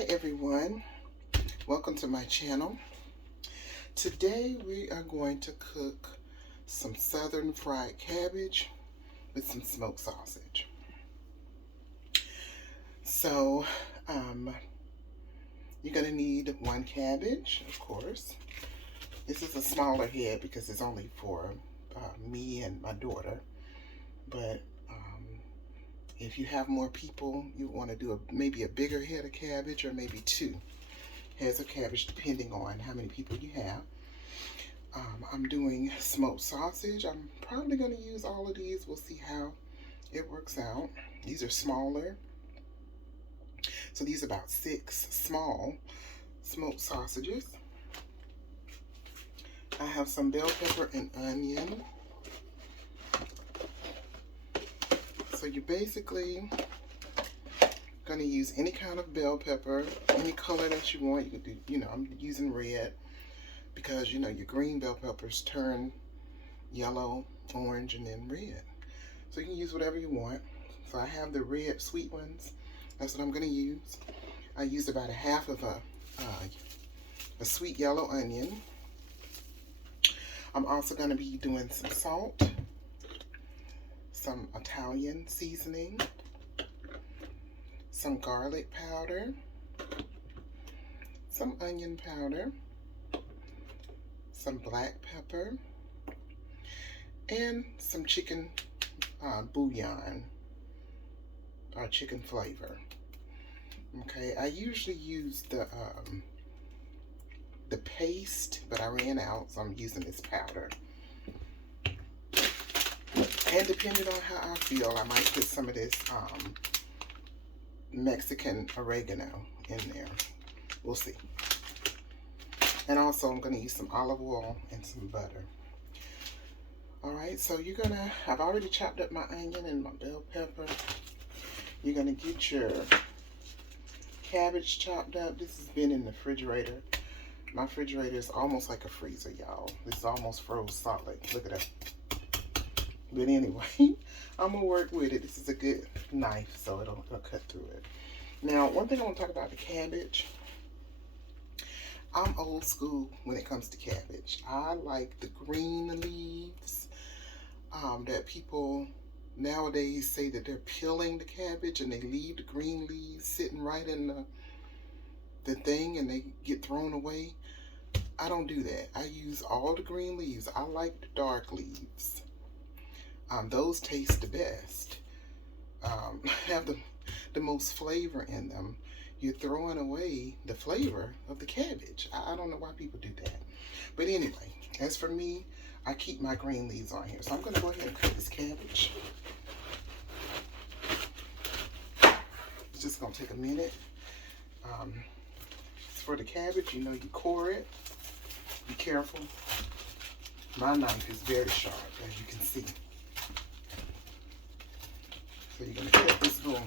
Hi everyone, welcome to my channel. Today we are going to cook some southern fried cabbage with some smoked sausage. So you're going to need one cabbage, of course. This is a smaller head because it's only for me and my daughter, but if you have more people, you want to do maybe a bigger head of cabbage or maybe two heads of cabbage depending on how many people you have. I'm doing smoked sausage. I'm probably going to use all of these. We'll see how it works out. These are smaller. So these are about 6 small smoked sausages. I have some bell pepper and onion. So you're basically going to use any kind of bell pepper, any color that you want. You can do, I'm using red because, your green bell peppers turn yellow, orange, and then red. So you can use whatever you want. So I have the red sweet ones. That's what I'm going to use. I used about a half of a sweet yellow onion. I'm also going to be doing some salt, some Italian seasoning, some garlic powder, some onion powder, some black pepper, and some chicken bouillon or chicken flavor. Okay, I usually use the paste, but I ran out, so I'm using this powder. And depending on how I feel, I might put some of this Mexican oregano in there. We'll see. And also I'm going to use some olive oil and some butter. Alright, so I've already chopped up my onion and my bell pepper. You're going to get your cabbage chopped up. This has been in the refrigerator. My refrigerator is almost like a freezer, y'all. This is almost froze solid. Look at that. But anyway, I'm going to work with it. This is a good knife, so it'll cut through it. Now, one thing I want to talk about the cabbage. I'm old school when it comes to cabbage. I like the green leaves that people nowadays say that they're peeling the cabbage and they leave the green leaves sitting right in the thing and they get thrown away. I don't do that. I use all the green leaves. I like the dark leaves. Those taste the best, have the most flavor in them. You're throwing away the flavor of the cabbage. I don't know why people do that. But anyway, as for me, I keep my green leaves on here. So I'm going to go ahead and cut this cabbage. It's just going to take a minute. For the cabbage, you core it. Be careful. My knife is very sharp, as you can see. So you're going to cut this little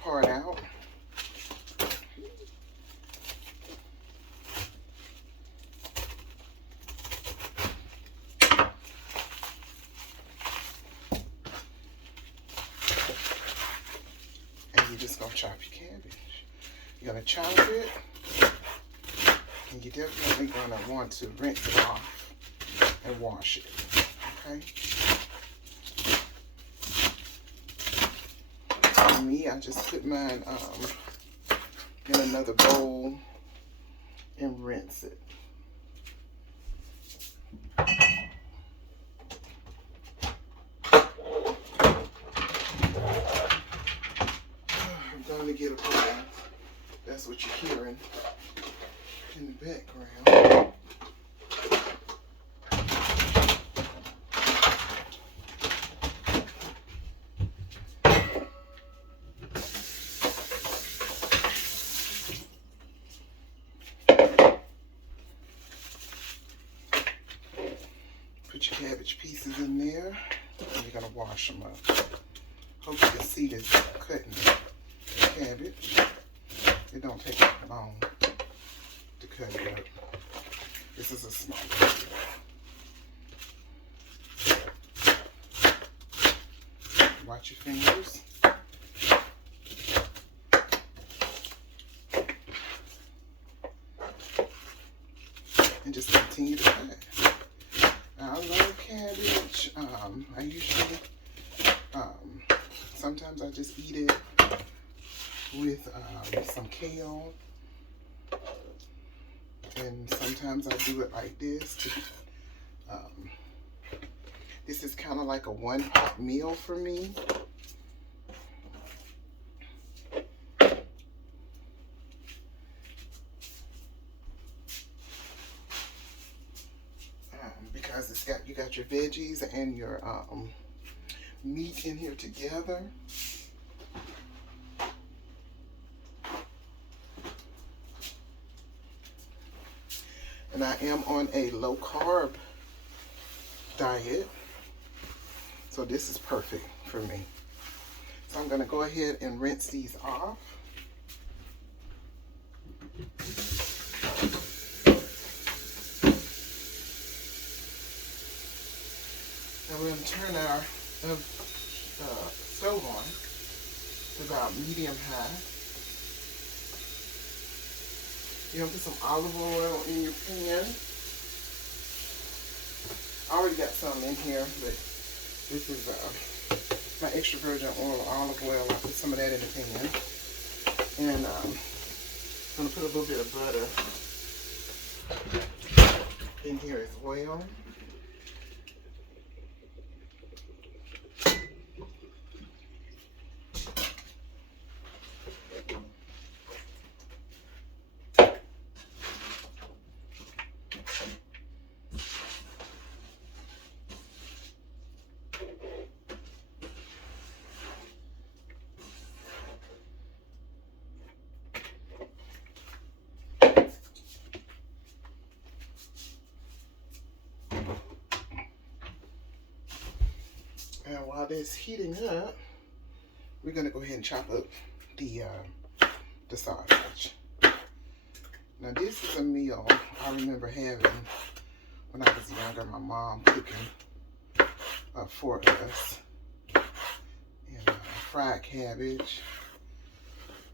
part out. And you're just going to chop your cabbage. You're going to chop it. And you're definitely going to want to rinse it off and wash it. Okay? For me, I just put mine in another bowl and rinse it. I'm going to get a bowl. That's what you're hearing in the background. Put your cabbage pieces in there, and you're going to wash them up. Hope you can see this cutting the cabbage. It don't take long to cut it up. This is a small one. Watch your fingers. and just continue to cut. I love cabbage. I usually, sometimes I just eat it with some kale. And sometimes I do it like this. This is kind of like a one-pot meal for me. Because you got your veggies and your meat in here together. And I am on a low carb diet, so this is perfect for me. So I'm going to go ahead and rinse these off. And we're going to turn our stove on to about medium high. You're going to put some olive oil in your pan. I already got some in here, but this is my extra virgin olive oil. I put some of that in the pan. And I'm going to put a little bit of butter in here as well. And while this heating up, we're gonna go ahead and chop up the sausage. Now this is a meal I remember having when I was younger. My mom cooking for us, and fried cabbage,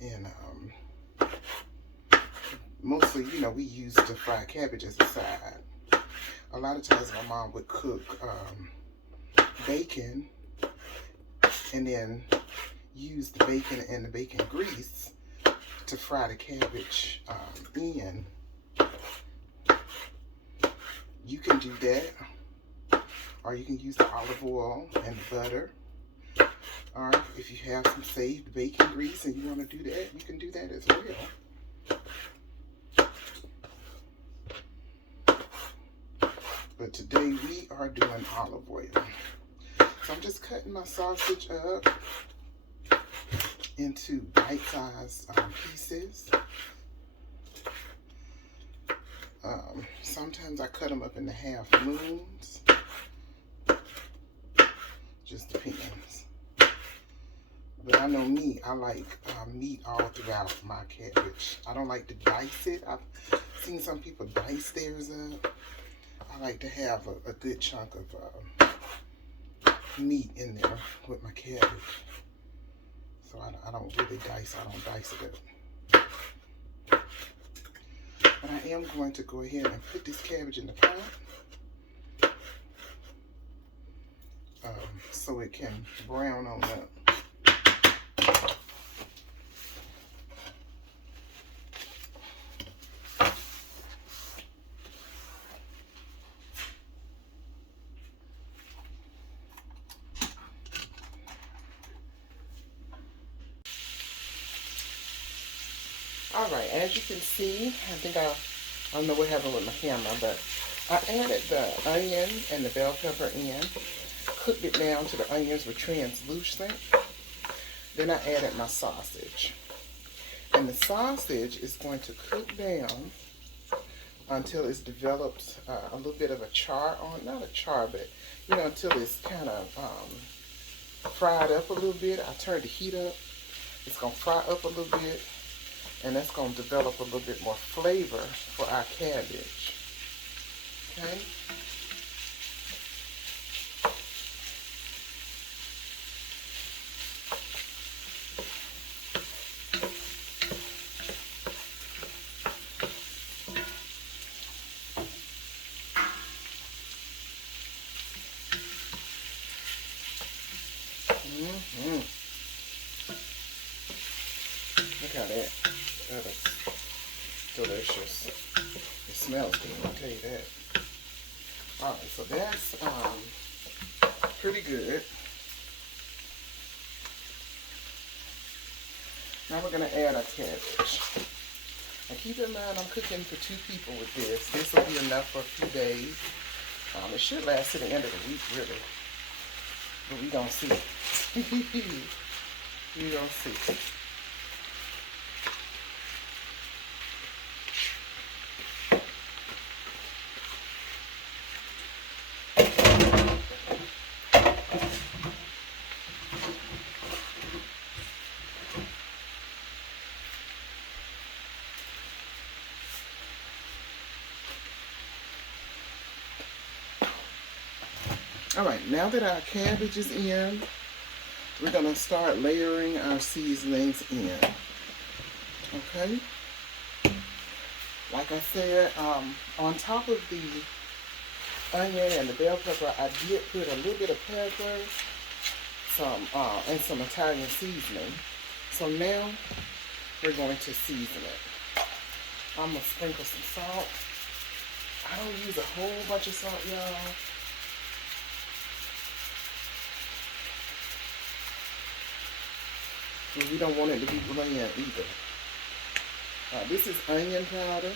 and mostly, you know, we used the fried cabbage as a side. A lot of times my mom would cook bacon and then use the bacon and the bacon grease to fry the cabbage in. You can do that, or you can use the olive oil and butter, or if you have some saved bacon grease and you want to do that, you can do that as well. But today we are doing olive oil. So I'm just cutting my sausage up into bite-sized pieces. Sometimes I cut them up into half moons. Just depends. But I know me, I like meat all throughout my cabbage. I don't like to dice it. I've seen some people dice theirs up. I like to have a good chunk of meat in there with my cabbage. So I don't really dice. I don't dice it up. But I am going to go ahead and put this cabbage in the pot so it can brown on up. Alright, as you can see, I don't know what happened with my camera, but I added the onion and the bell pepper in, cooked it down till the onions were translucent. Then I added my sausage. And the sausage is going to cook down until it's developed a little bit of a char on, not a char, but, you know, until it's kind of fried up a little bit. I turned the heat up. It's going to fry up a little bit. And that's going to develop a little bit more flavor for our cabbage. Okay? how that is delicious. It smells good, I'll tell you that. Alright, so that's pretty good. Now we're going to add our cabbage. And keep in mind, I'm cooking for 2 people with this. This will be enough for a few days. It should last to the end of the week, really. But we gonna see. We gonna see. Alright, now that our cabbage is in, we're going to start layering our seasonings in. Okay? Like I said, on top of the onion and the bell pepper, I did put a little bit of pepper, and some Italian seasoning. So now we're going to season it. I'm going to sprinkle some salt. I don't use a whole bunch of salt, y'all. We don't want it to be bland either. This is onion powder.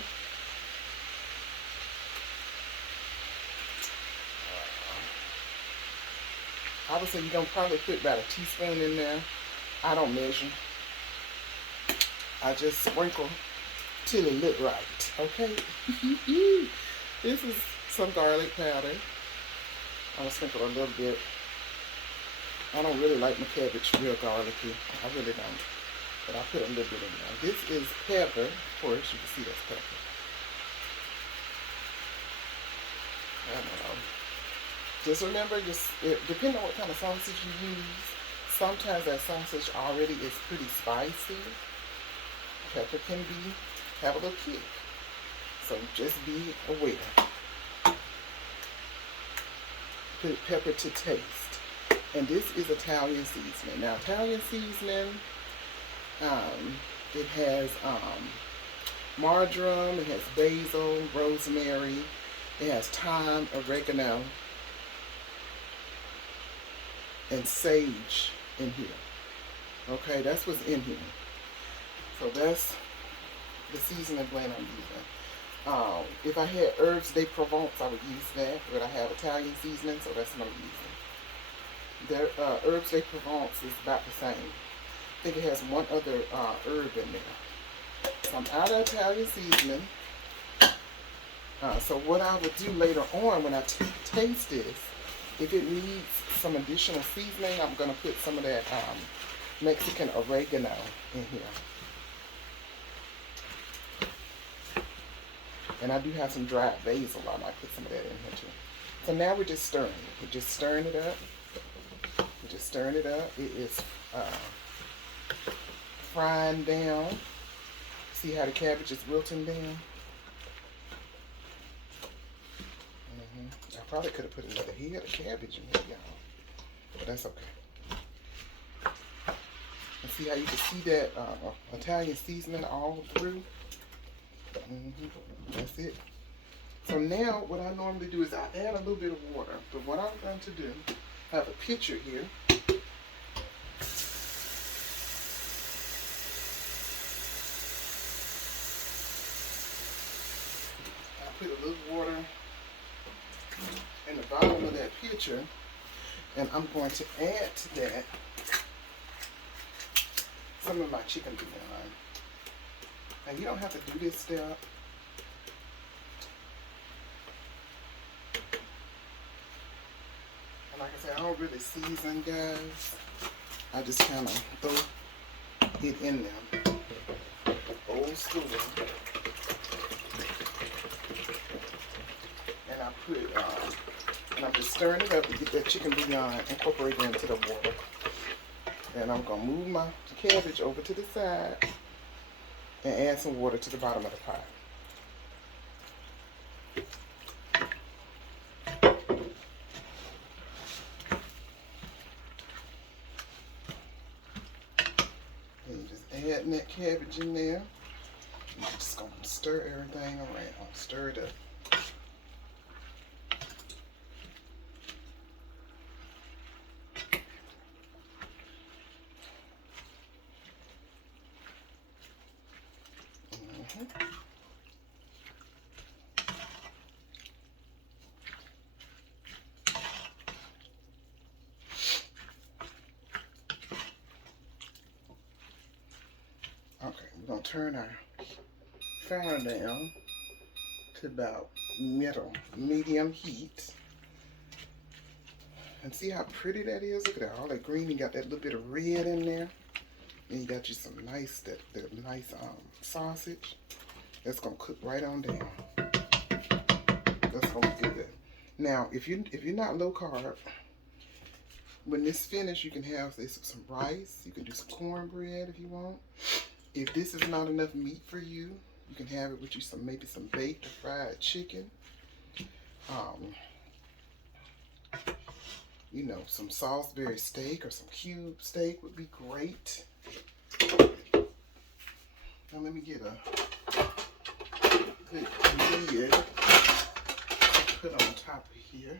I would say you're going to probably put about a teaspoon in there. I don't measure. I just sprinkle till it look right. Okay? This is some garlic powder. I'm going to sprinkle a little bit. I don't really like my cabbage real garlicky. I really don't. But I put a little bit in there. This is pepper. Of course, you can see that's pepper. I don't know. Just remember, depending on what kind of sausage you use, sometimes that sausage already is pretty spicy. Pepper can have a little kick. So just be aware. Put pepper to taste. And this is Italian seasoning. Now, Italian seasoning, it has marjoram, it has basil, rosemary, it has thyme, oregano, and sage in here. Okay, that's what's in here. So that's the seasoning blend I'm using. If I had herbs de Provence, I would use that, but I have Italian seasoning, so that's what I'm using. The herbs de Provence is about the same. I think it has one other herb in there. So I'm out of Italian seasoning. So what I would do later on when I taste this, if it needs some additional seasoning, I'm going to put some of that Mexican oregano in here. And I do have some dried basil. I might put some of that in here too. So now we're just stirring it. We're just stirring it up. We're just stirring it up. It is frying down. See how the cabbage is wilting down? I probably could have put another head of cabbage in here, y'all. But that's okay. And see how you can see that Italian seasoning all through? That's it. So now what I normally do is I add a little bit of water. But what I'm going to do, I have a pitcher here. I put a little water in the bottom of that pitcher, and I'm going to add to that some of my chicken bouillon. And you don't have to do this step. And like I said, I don't really season, guys. I just kind of throw it in there. Old school. And I put, and I'm just stirring it up to get that chicken bouillon incorporated into the water. And I'm going to move my cabbage over to the side and add some water to the bottom of the pot. And you just add adding that cabbage in there. I'm just gonna stir everything around. Stir it up. Okay, we're gonna turn our fire down to about medium heat. And see how pretty that is? Look at that, all that green, you got that little bit of red in there. And you got you some nice, that nice sausage. That's gonna cook right on down. That's gonna be good. Now, if you're not low carb, when this finished, you can have some rice. You can do some cornbread if you want. If this is not enough meat for you, you can have it with you maybe some baked or fried chicken. You know, some Salisbury steak or some cube steak would be great. Now let me get a good lid to put on top of here.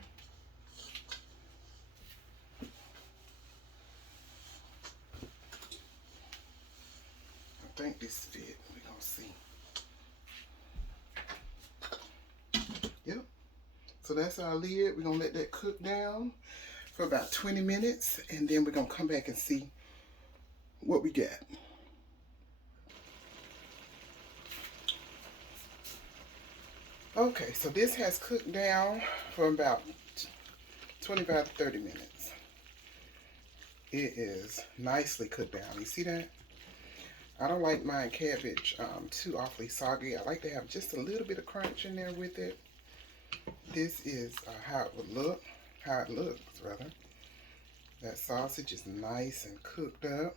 I think this fit. We're gonna see. Yep. So that's our lid. We're gonna let that cook down for about 20 minutes, and then we're gonna come back and see what we got. Okay, so this has cooked down for about 25 to 30 minutes. It is nicely cooked down. You see that? I don't like my cabbage too awfully soggy. I like to have just a little bit of crunch in there with it. This is how it would look. How it looks, rather. That sausage is nice and cooked up.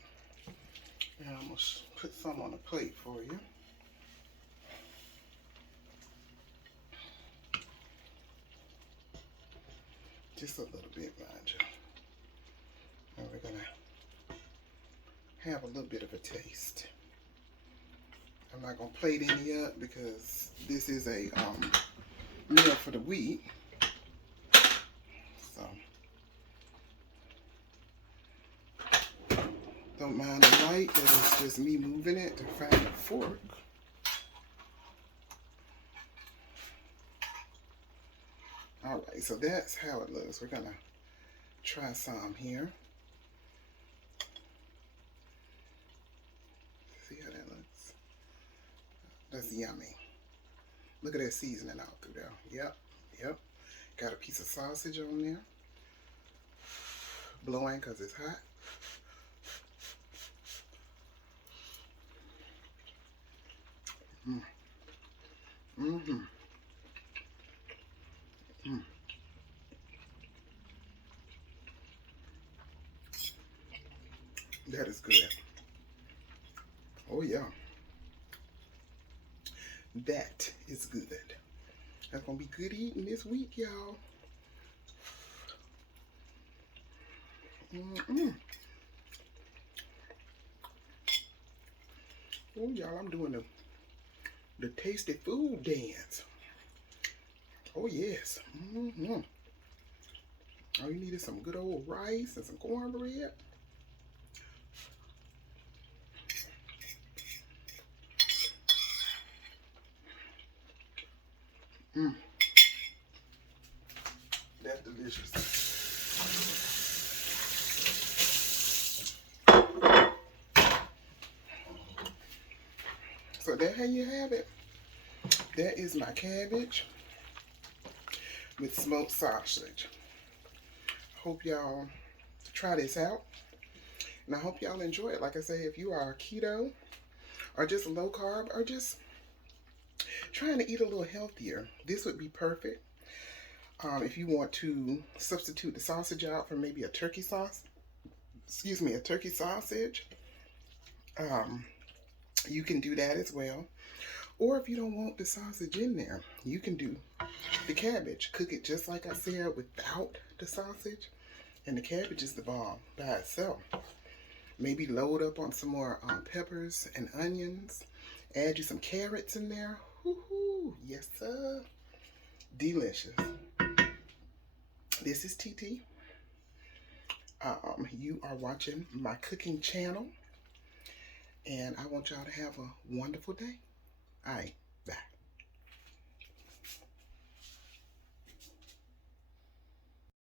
And I'm going to put some on a plate for you. Just a little bit, mind you. And we're going to have a little bit of a taste. I'm not going to plate any up because this is a meal for the week. So, don't mind the light, that is just me moving it to find a fork. Alright, so that's how it looks. We're going to try some here. See how that looks? That's yummy. Look at that seasoning out through there. Yep, yep. Got a piece of sausage on there. Blowing because it's hot. Mm-hmm. That is good. Oh yeah. That is good. That's gonna be good eating this week, y'all. Oh y'all, I'm doing the tasty food dance. Oh yes. All you need is some good old rice and some cornbread. That's delicious. So there you have it. That is my cabbage with smoked sausage. Hope y'all try this out. And I hope y'all enjoy it. Like I say, if you are keto or just low carb or just trying to eat a little healthier, this would be perfect. If you want to substitute the sausage out for maybe a turkey sauce, a turkey sausage, you can do that as well. Or if you don't want the sausage in there, you can do the cabbage. Cook it just like I said without the sausage. And the cabbage is the bomb by itself. Maybe load up on some more peppers and onions. Add you some carrots in there. Woohoo! Yes, sir. Delicious. This is TT. You are watching my cooking channel, and I want y'all to have a wonderful day. All right, bye.